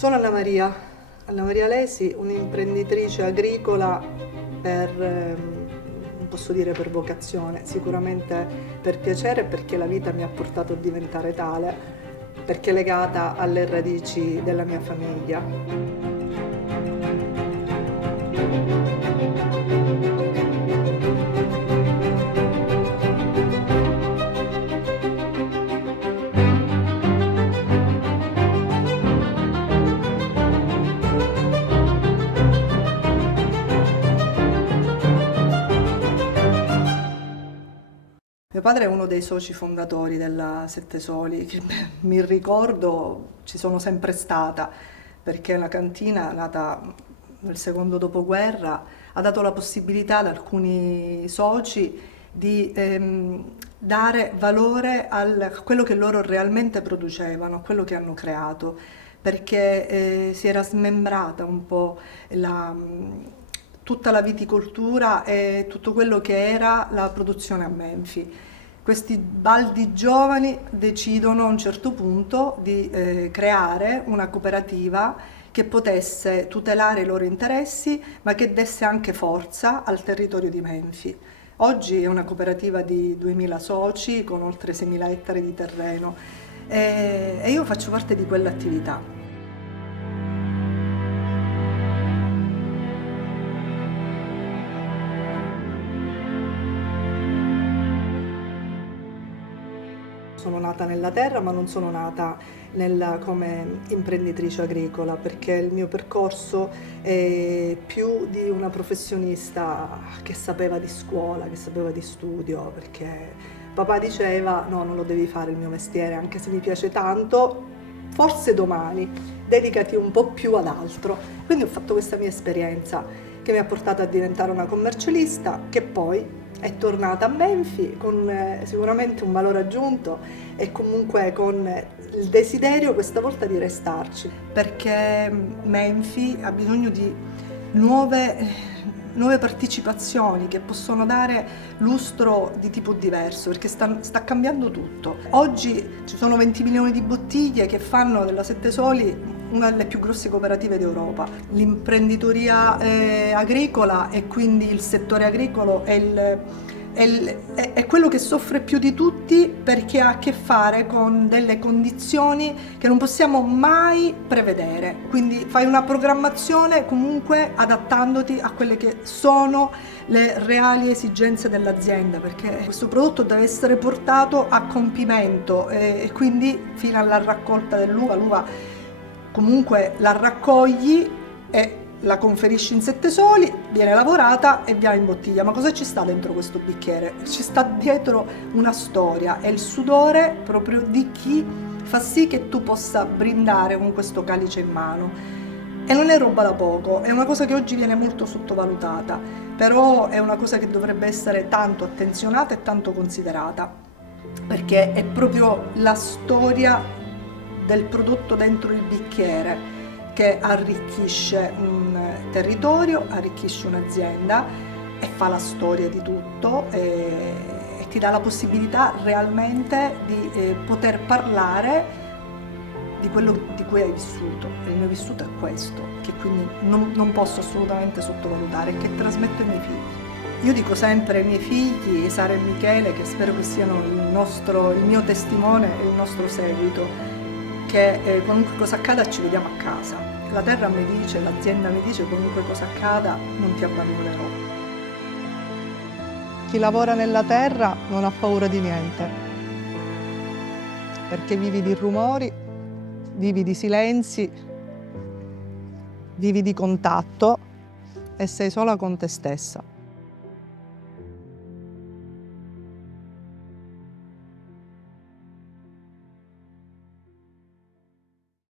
Sono Anna Maria Lesi, un'imprenditrice agricola non posso dire per vocazione, sicuramente per piacere, perché la vita mi ha portato a diventare tale, perché è legata alle radici della mia famiglia. Mio padre è uno dei soci fondatori della Sette Soli, che mi ricordo ci sono sempre stata, perché la cantina, nata nel secondo dopoguerra, ha dato la possibilità ad alcuni soci di dare valore a quello che loro realmente producevano, a quello che hanno creato, perché si era smembrata un po' tutta la viticoltura e tutto quello che era la produzione a Menfi. Questi baldi giovani decidono a un certo punto di creare una cooperativa che potesse tutelare i loro interessi, ma che desse anche forza al territorio di Menfi. Oggi è una cooperativa di 2000 soci con oltre 6.000 ettari di terreno e io faccio parte di quell'attività. Sono nata nella terra, ma non sono nata come imprenditrice agricola, perché il mio percorso è più di una professionista che sapeva di scuola, che sapeva di studio, perché papà diceva: no, non lo devi fare il mio mestiere, anche se mi piace tanto, forse domani, dedicati un po' più ad altro. Quindi ho fatto questa mia esperienza che mi ha portato a diventare una commercialista, che poi è tornata a Menfi con sicuramente un valore aggiunto e comunque con il desiderio questa volta di restarci, perché Menfi ha bisogno di nuove partecipazioni che possono dare lustro di tipo diverso, perché sta cambiando tutto. Oggi ci sono 20 milioni di bottiglie che fanno della Sette Soli una delle più grosse cooperative d'Europa. L'imprenditoria agricola e quindi il settore agricolo è quello che soffre più di tutti, perché ha a che fare con delle condizioni che non possiamo mai prevedere. Quindi fai una programmazione comunque adattandoti a quelle che sono le reali esigenze dell'azienda, perché questo prodotto deve essere portato a compimento e quindi fino alla raccolta dell'uva. L'uva comunque la raccogli e la conferisci in Sette Soli, viene lavorata e viene in bottiglia. Ma cosa ci sta dentro questo bicchiere? Ci sta dietro una storia, è il sudore proprio di chi fa sì che tu possa brindare con questo calice in mano. E non è roba da poco, è una cosa che oggi viene molto sottovalutata, però è una cosa che dovrebbe essere tanto attenzionata e tanto considerata, perché è proprio la storia del prodotto dentro il bicchiere che arricchisce un territorio, arricchisce un'azienda e fa la storia di tutto e ti dà la possibilità realmente di poter parlare di quello di cui hai vissuto. E il mio vissuto è questo, che quindi non posso assolutamente sottovalutare, che trasmetto ai miei figli. Io dico sempre ai miei figli, Sara e Michele, che spero che siano il mio testimone e il nostro seguito, che qualunque cosa accada ci vediamo a casa. La terra mi dice, l'azienda mi dice: qualunque cosa accada non ti abbandonerò. Chi lavora nella terra non ha paura di niente, perché vivi di rumori, vivi di silenzi, vivi di contatto e sei sola con te stessa.